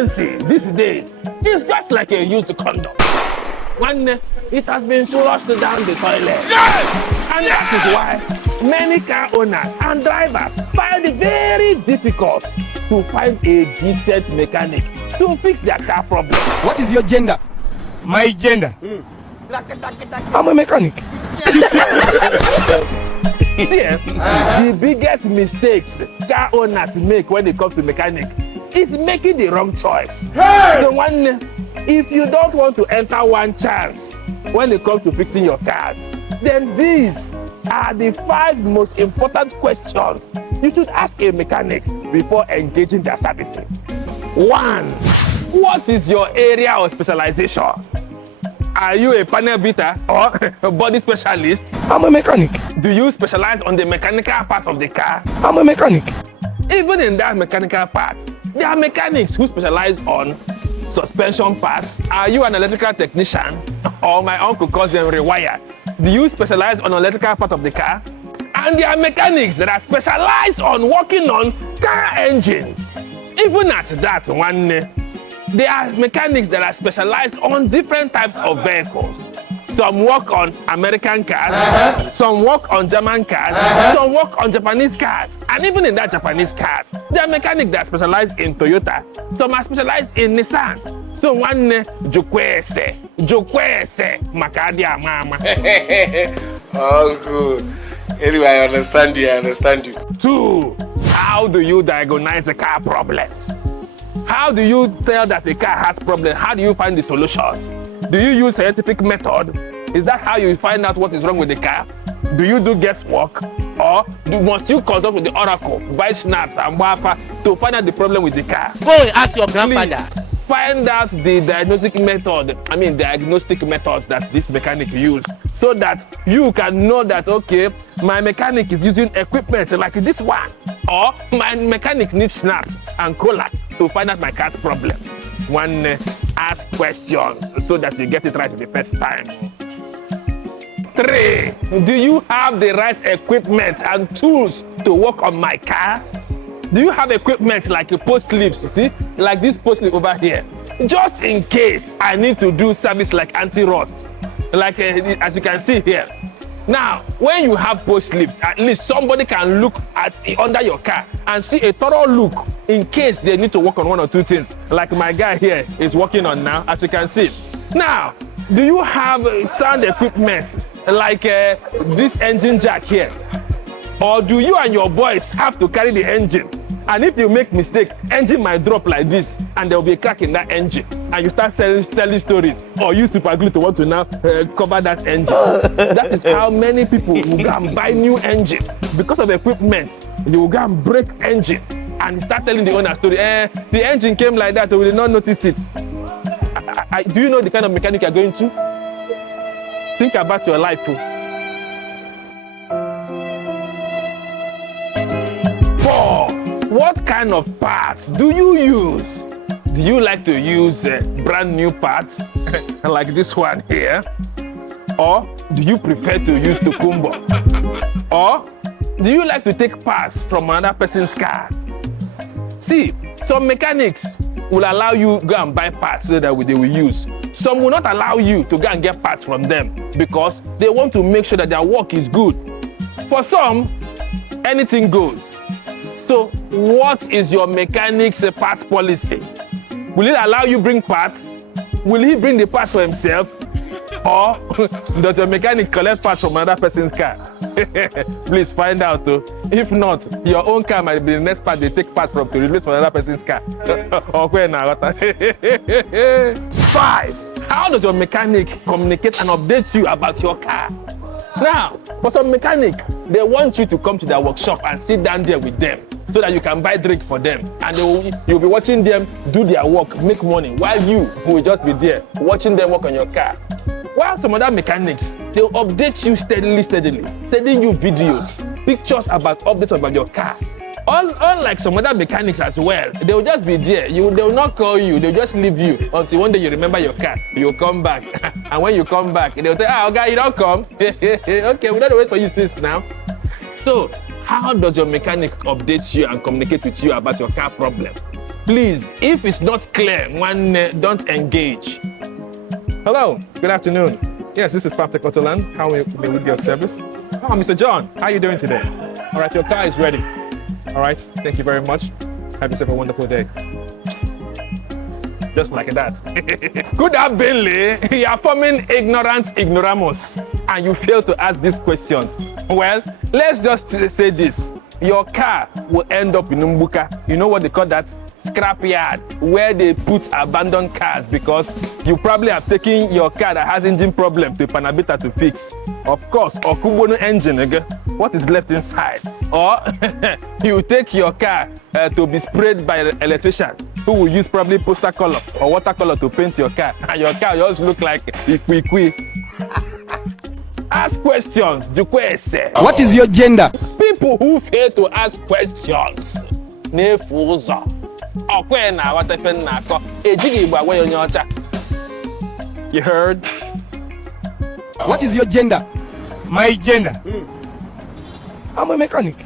decency these days is just like a used condom. One, it has been flushed down the toilet. And that is why many car owners and drivers find it very difficult to find a decent mechanic to fix their car problem. What is your gender? My gender? I'm a mechanic. The biggest mistakes car owners make when it comes to mechanic is making the wrong choice. So one, if you don't want to enter one chance when it comes to fixing your cars, then these are the 5 most important questions you should ask a mechanic before engaging their services. 1, what is your area of specialization? Are you a panel beater or a body specialist? I'm a mechanic. Do you specialize on the mechanical parts of the car? I'm a mechanic. Even in that mechanical part, there are mechanics who specialize on suspension parts. Are you an electrical technician? Or my uncle calls them rewire. Do you specialize on electrical part of the car? And there are mechanics that are specialized on working on car engines. Even at that one, there are mechanics that are specialized on different types of vehicles. Some work on American cars, some work on German cars, some work on Japanese cars. And even in that Japanese cars, there are mechanics that are specialized in Toyota, some are specialized in Nissan. So one, jukwese, makadia mama. Oh, good. Anyway, I understand you. 2, how do you diagnose the car problems? How do you tell that the car has problems? How do you find the solutions? Do you use scientific method? Is that how you find out what is wrong with the car? Do you do guesswork? Or must you consult with the oracle, buy snaps and wafa to find out the problem with the car? Go and ask your grandfather. Please find out the diagnostic methods that this mechanic use, so that you can know that, okay, my mechanic is using equipment like this one, or my mechanic needs snaps and cola to find out my car's problem. 1, ask questions so that you get it right the first time. 3, do you have the right equipment and tools to work on my car? Do you have equipment like a post lips, see, like this post lip over here, just in case I need to do service like anti-rust, like as you can see here. Now, when you have post lips, at least somebody can look at under your car and see a thorough look in case they need to work on 1 or 2 things, like my guy here is working on now, as you can see. Now, do you have sound equipment like this engine jack here? Or do you and your boys have to carry the engine? And if you make mistake, engine might drop like this and there will be a crack in that engine. And you start telling stories or use super glue to want to now cover that engine. That is how many people will go and buy new engine. Because of equipment, they will go and break engine and start telling the owner story. The engine came like that, we did not notice it. Do you know the kind of mechanic you're going to? Think about your life too. 4, what kind of parts do you use? Do you like to use brand new parts like this one here? Or do you prefer to use Tukumbo? Or do you like to take parts from another person's car? See, some mechanics will allow you to go and buy parts so that they will use. Some will not allow you to go and get parts from them because they want to make sure that their work is good. For some, anything goes. So, what is your mechanic's parts policy? Will he allow you bring parts? Will he bring the parts for himself? Or does your mechanic collect parts from another person's car? Please find out. If not, your own car might be the next part they take parts from to replace for another person's car. 5, how does your mechanic communicate and update you about your car? Now, for some mechanic, they want you to come to their workshop and sit down there with them so that you can buy drink for them. And you'll be watching them do their work, make money, while you will just be there watching them work on your car. While some other mechanics, they'll update you steadily, sending you videos, pictures about updates about your car. Unlike some other mechanics as well, they'll just be there. They'll not call you, they'll just leave you until one day you remember your car. You'll come back. And when you come back, they'll say, okay, you don't come. Okay, we don't wait for you since now. So, how does your mechanic update you and communicate with you about your car problem? Please, if it's not clear, don't engage. Hello, good afternoon. Yes, this is Paptek Otolan. How may we be of service? Oh, Mr. John, how are you doing today? All right, your car is ready. All right, thank you very much. Have yourself a wonderful day. Just like that. Could have been, you are forming ignorant ignoramus and you fail to ask these questions. Well, let's just say this. Your car will end up in Umbuka. You know what they call that? Scrap yard, where they put abandoned cars because you probably have taken your car that has engine problem to Panabita to fix. Of course, or Kubono engine, what is left inside? Or you take your car to be sprayed by an electrician who will use probably poster color or watercolor to paint your car, and your car just look like Ikwi. Ask questions. What is your gender? People who fail to ask questions. You heard? What is your gender? My gender? I'm a mechanic.